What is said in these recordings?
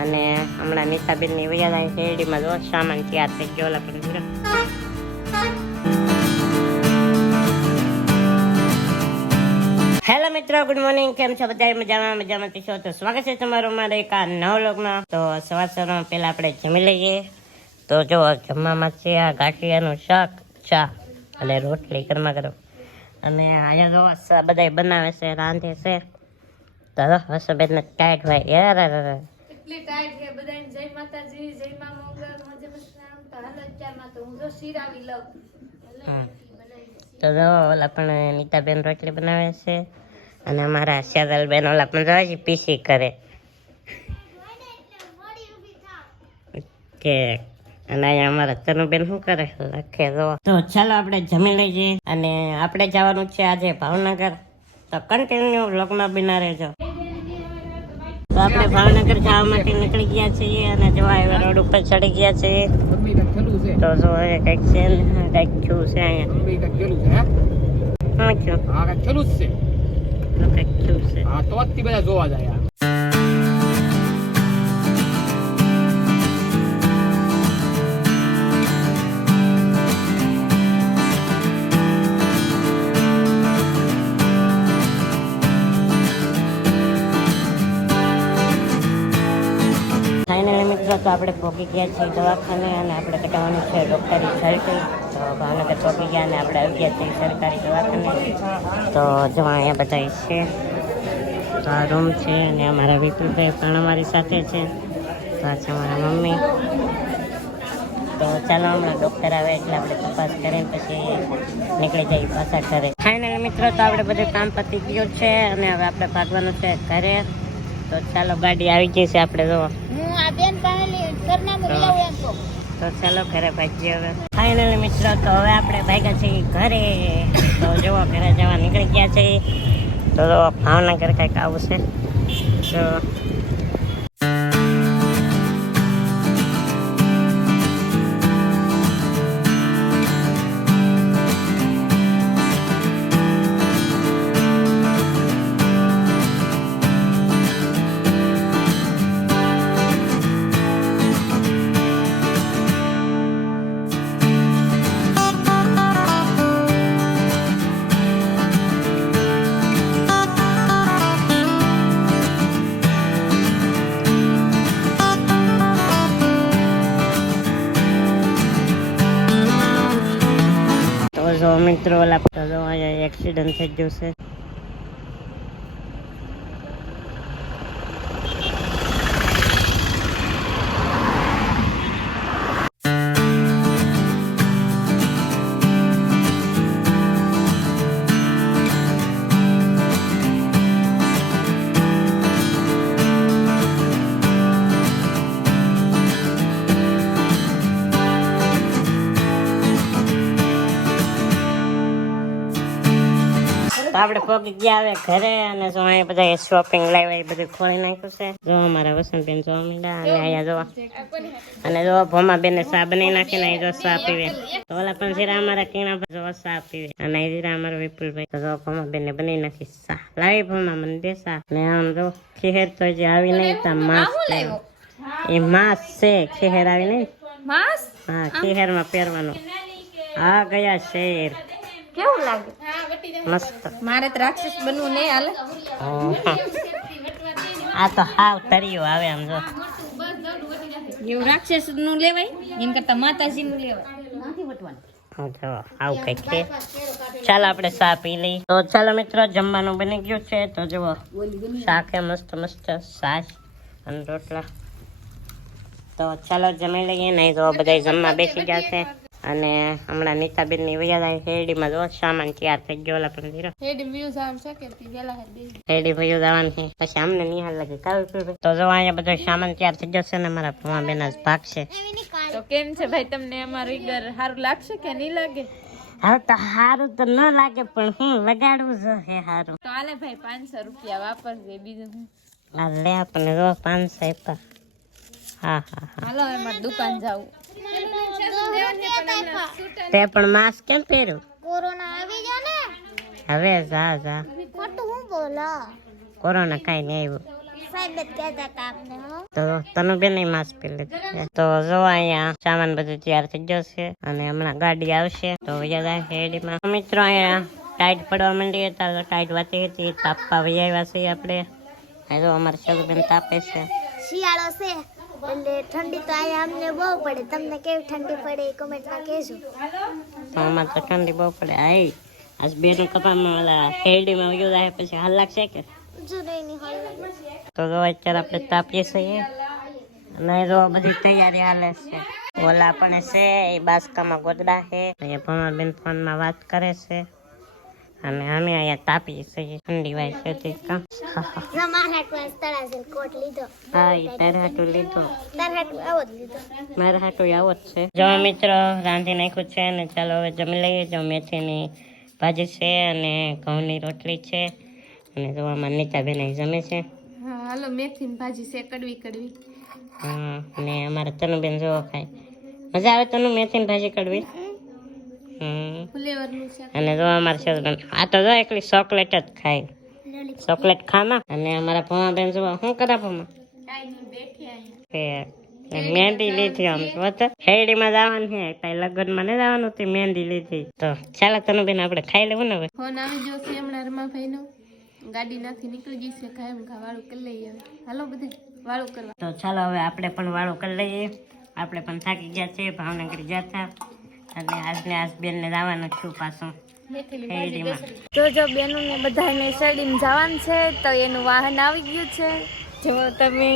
અને હમણાં નીતાબેનની વૈયા શેરડીમાં જો સામાન તૈયાર થઈ ગયો પણ હેલો મિત્રો ગુડ મોર્નિંગ કેમ છો બધા? મજામાં મજામાં. છો તો સ્વાગત છે તમારું મારે એક આ નવ લોકમાં તો સવાર સવારમાં પહેલા આપણે જમી લઈએ. તો જો જમવામાં છે આ ગાંઠિયાનું શાક ચા અને રોટલી. ગરમા ગરમ. અને અહીંયા જો બધા બનાવે છે રાંધે છે. તો હસબેન ને ટાઈટ હોય યાર એટલી ટાઈટ છે બધાને જય માતાજી જય મા મોગલ મજે મસ્તરામ તો હાલો અત્યારમાં તો હું જો શીરાવી લઉં. તો જો ઓલા પણ નીતાબેન રોટલી બનાવે છે. અને અમારા શેરલબેન ઓલા પણ જો હજી પીસી કરે. કે અને અહીંયા અમારા તનુબેન શું કરે? લખે જો. તો ચાલો આપણે જમી લઈએ. અને આપણે જવાનું છે આજે ભાવનગર. તો કન્ટિન્યુ બ્લોગમાં બિના રહેજો. તો આપણે ભાવનગર જવા માટે નીકળી ગયા છીએ અને જો હાઈવે રોડ ઉપર ચડી ગયા છીએ. તો જો એ કંઈક છે ને કંઈક થયું છે અહીંયા. થયું હા કાંઈક થયું છે. હા તો જ બધા જોવા જાય મિત્રો તો આપણે પહોંચી ગયા છીએ દવાખાને અને આપણે કટાવવાનું છે ડૉક્ટરી સર્કલ તો ભાવનગર પહોંચી ગયા અને આપણે આવી ગયા છીએ સરકારી દવાખાને. તો જો અહીંયા બધા છે. તો આ રૂમ છે અને અમારા વિપુલભાઈ પણ અમારી સાથે છે. તો આ છે અમારા મમ્મી. તો ચાલો હમણાં ડૉક્ટર આવે એટલે આપણે તપાસ કરીને પછી નીકળી જઈએ પાછા ઘરે. ફાઇનલ મિત્રો, તો આપણે બધું કામ પતી ગયું છે અને હવે આપણે ભાગવાનું છે ઘરે. તો ચાલો ગાડી આવી ગઈ છે આપણે જો હું આ બેન પાસેલી સરનામું લઈ આવું એમ તો ચાલો ઘરે ભાગીએ હવે. ફાઇનલી મિત્રો તો હવે આપણે ભાગ્યા છીએ ઘરે. તો જુઓ ઘરે જવા નીકળી ગયા છીએ. તો ભાવનગર કંઈક આવું છે. તો જો મિત્રો જો અહીંયા એક્સિડન્ટ થઈ ગયો છે. આપણે પગ ગયા હવે ઘરે અને જો અહીંયા બધા શોપિંગ લાવ્યા એ બધું ખોલી નાખ્યું છે. જો અમારા વસંતબેન જોવા મીડા અને અહીંયા જોવા અને જો ભોમા બેને ચા બનાવી નાખીને અહીં જો ચા પીવે. તો ઓલા પણ જીરા અમારા કીણા જો ચા પીવે. અને અહીં જીરા અમારા વિપુલભાઈ. તો જો ભોમા બેને બનાવી નાખી ચા લાવી ભોમા મને દે ચા ને આમ જો ખેર તો જે આવી નહીં તા માસ એ માસ છે ખેર આવી નહીં? માસ? હા ખેરમાં પહેરવાનું. આ ગયા શેર. કેવું લાગે? મસ્ત. મારે તો રાક્ષસ બનવું નહીં હાલે? આ તો હાવ તરિયું આવે આમ જો. એવું રાક્ષસનું લેવાય? એમ કરતા માતાજી નું લેવાય હા જો આવું કંઈક છે. ચાલો આપણે ચા પી લઈ તો ચાલો મિત્રો જમવાનું બની ગયું છે. તો જુઓ શાક મસ્ત મસ્ત સાસ અને રોટલા. તો ચાલો જમી લઈએ નહીં તો બધા જમવા બેસી ગયા છે. અને હમણાં નીતાબેનની વૈયા શેરડીમાં જો સામાન તૈયાર થઈ ગયો ઓલા પણ ધીરો હેડી વ્યૂઝ આમ છે કે પછી અમને નિહાલ લાગે કાલ તો જો અહીંયા બધો સામાન તૈયાર થઈ ગયો છે ને મારા ભમા બેન જ ભાગ છે તો કેમ છે ભાઈ તમને અમારું ઘર સારું લાગશે કે નહીં લાગે? હવે તો સારું તો ન લાગે પણ હું લગાડવું છે હે સારું તો આલે ભાઈ પાંચસો રૂપિયા વાપરજે બીજું હું. આ લે આપણને જો પાંચસો આપ્યા. હા હા હા. હાલો એમાં દુકાન જાવું તે. પણ માસ્ક કેમ પહેર્યું? કોરોના આવી ગયો ને? હવે જા જા. ખોટું હું બોલો? કોરોના કઈ નહીં આવ્યું. તો તને બેન માસ્ક પહેરી તો જો અહીંયા સામાન બધું તૈયાર થઈ ગયો છે અને હમણાં ગાડી આવશે. તો મિત્રો અહીંયા ટાઈટ પડવા માંડી હતા તો ટાઈટ વાતી હતી. તાપવા આવ્યા છીએ આપણે. અમારે શરૂબેન તાપે છે. શિયાળો છે. એટલે ઠંડી તો અહીંયા અમને બહુ પડે. તમને કેવી ઠંડી પડે એ કમેન્ટમાં કહેજો. તો અમારે તો ઠંડી બહુ પડે. આઈ આજ બેનું કપામાં ઓલા શેરડીમાં વયું જાય પછી હાલ લાગશે કે? તો અત્યારે આપણે તાપીએ છીએ. અને જો બધી તૈયારી હાલે છે. ઓલા પણ છે એ બાસકામાં ગોદડા છે. અહીંયા ફોન ફોનમાં વાત કરે છે. અને અમે અહીંયા તાપીએ છીએ. ઠંડી વાય છે તે કામ મારા ક્લાસ તળાજર કોટ લીધો. હા એ તારે હાટું લીધું. તાર હાટુ આવો જ લીધો. મારા હાટું આવો જ છે. જો મિત્રો રાંધી નાખ્યું છે અને ચાલો હવે જમી લઈએ. જો મેથીની ભાજી છે અને ઘઉંની રોટલી છે. અને જો આમાં નીતાબેન જમે છે. હા હાલો મેથીની ભાજી છે કડવી કડવી. હા અને અમારા તનુબેન જોવો ખાય. મજા આવે તનુ મેથીની ભાજી કડવી? અને જો અમારા આ તો જો એકલી ચોકલેટ જ ખાય. ચોકલેટ ખામાં અને અમારા ભમાબેન જો શું કરા ભમા? મહેંદી લીધી આમ. વત શેરડીમાં જવાનું છે કઈ લગ્નમાં નહીં જવાનું તે મહેંદી લીધી. તો ચાલો તનુબેન આપણે ખાઈ લેવું ને હવે? ફોન આવી ગયો છે હમણાં રમાભાઈનો. ગાડી નાથી નીકળી ગઈ છે કાયમ ઘા વાળું કરી લઈએ હાલો બધે વાળું કરવા. તો ચાલો હવે આપણે પણ વાળું કરી લઈએ. આપણે પણ થાકી ગયા છે ભાવનગર ગયા હતા. અને આજને આજ બેનને જવાનું છું પાછું જો જો બેનું ને બધાને શેરડીમાં જવાનું છે તો એનું વાહન આવી ગયું છે. જો તમે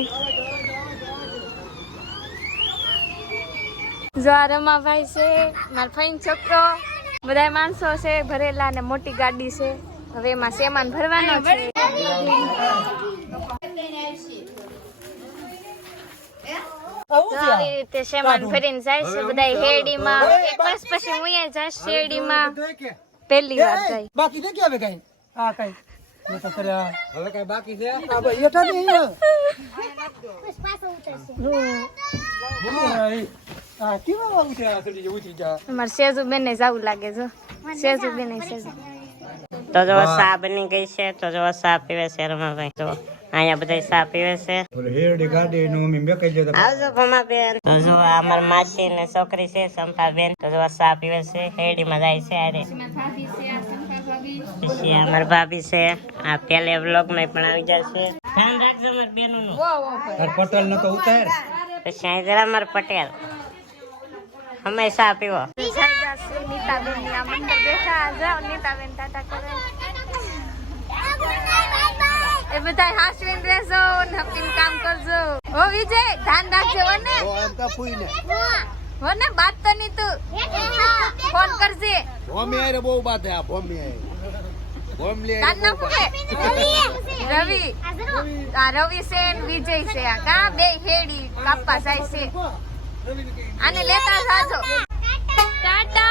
જો આ રમાભાઈ છે મારો ફાઈન છોકરો. બધા માણસો છે ભરેલા અને મોટી ગાડી છે. હવે એમાં સામાન ભરવાનો છે. તો રીતે ભરીને જાય છે બધા હેડીમાં એક વર્ષ પછી હું અહીંયા જઈશ શેરડીમાં. પહેલી વાર જાય. બાકી હવે કઈ? હા કઈ. હવે કઈ બાકી છે? આ ભાઈ એઠા નહીં બસ પાછો ઉતરશે હા કેવા આવું છે આ સડી ઉઠી જા અમારે સેજુ બેને જવું લાગે જો સેજુ બેને સેજુ. તો જો સાપ બની ગઈ છે તો જો સાપ પીવે છે ભાઈ જો. અહીંયા બધા ચા પીવે છે. હેરડી ગાડી નું મમ્મી મેં કહી આવજો ભમાબેન. તો જો આ અમાર માસી ને છોકરી છે સંપાબેન તો જો ચા પીવે છે હેડીમાં જાય છે અરે પછી અમાર ભાભી છે આ પેલે વ્લોગમાં પણ આવી જશે. ધ્યાન રાખજો માર બેનો નું પટેલ નો તો ઉતાર? પછી અહીં જરા માર પટેલ. હંમેશા પીવો. નીતાબેનની આ મંડળ બેઠા નીતાબેન ટાટા કરે. એ બધા હાસવીન રહેજો ને હપીન કામ કરજો. હો વિજય ધ્યાન રાખજો હો ને? હો ને. બાત તો નહીં તું. ફોન કરજે. ભોમી આરે બહુ બાત આ ભોમી આરે ભોમલી આરે ના ફૂકે રવિ. આ રવિ છે ને વિજય છે આ. કા બે હેડી કાપા જાય છે. આને લેતા જાજો. ટાટા.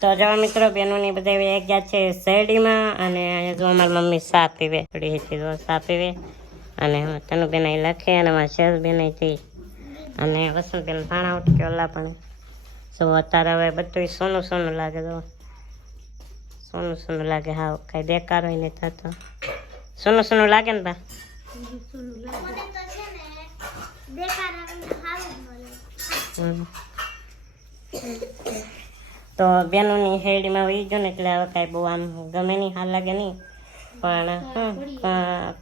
તો જવા મિત્રો બેનો ની બધા એક ગયા છે શેરડીમાં અને અહીંયા જો અમારી મમ્મી ચા પીવે. થોડી હતી જો ચા પીવે. અને તનુ બેન અહીં લખે અને અમારા શેર બેન થઈ અને વસંત બેન ભાણા ઉઠી ઓલા પણ જો અત્યારે હવે બધું સોનું સોનું લાગે તો સોનું સોનું લાગે હા કઈ બેકાર હોય નહીં થતો સોનું સોનું લાગે ને બા? હમ. તો બેનોની હેડીમાં વહી ગયો ને એટલે હવે કાંઈ બહુ આમ ગમે નહીં હાલ લાગે નહીં. પણ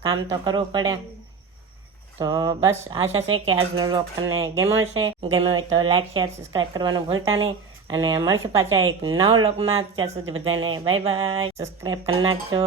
કામ તો કરવું પડે. તો બસ આશા છે કે આજનો લોક તમને ગમ્યો છે ગમ્યો હોય તો લાઈક શેર સબસ્ક્રાઈબ કરવાનું ભૂલતા નહીં. અને મળશું પાછા એક નવ લોકમાં ત્યાં સુધી બધાને બાય બાય સબસ્ક્રાઈબ કરી નાખજો.